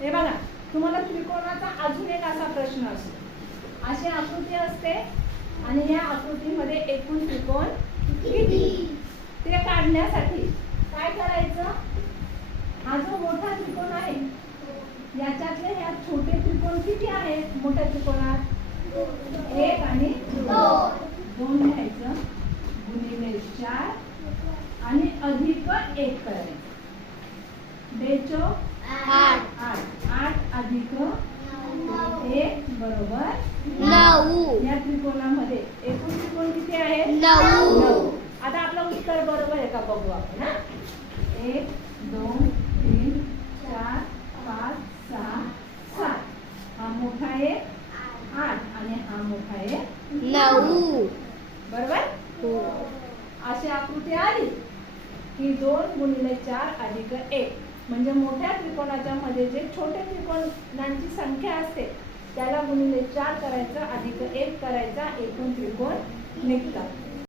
हे बघा, तुम्हाला त्रिकोणाचा अजून एक असा प्रश्न असतो. अशी आकृती असते आणि या आकृतीमध्ये एकूण त्रिकोण किती ते काढण्यासाठी काय करायचं? हा जो मोठा त्रिकोण आहे याच्यातले ह्या छोटे त्रिकोण किती आहेत? मोठ्या त्रिकोणात 1 आणि 2 घ्यायचं गुणिले 4 आणि अधिक 1 करायचं. 2 8 8 अधिक 1 बरोबर 9. या त्रिकोणामध्ये एकूण त्रिकोण किती आहेत? 9. आता आपलं उत्तर बरोबर आहे का बघू आपण. 1 2 3 4 5 6 7. हा मोठा आहे 8 आणि हा मोठा आहे 9. बरोबर. अशी आकृती आली की 2 गुणिले 4 अधिक 1 म्हणजे मोठ्या त्रिकोणाच्या मध्ये जे छोटे त्रिकोणांची संख्या असते त्याला गुणिले 4 करायचं अधिक 1 करायचा, एकूण त्रिकोण निघतात.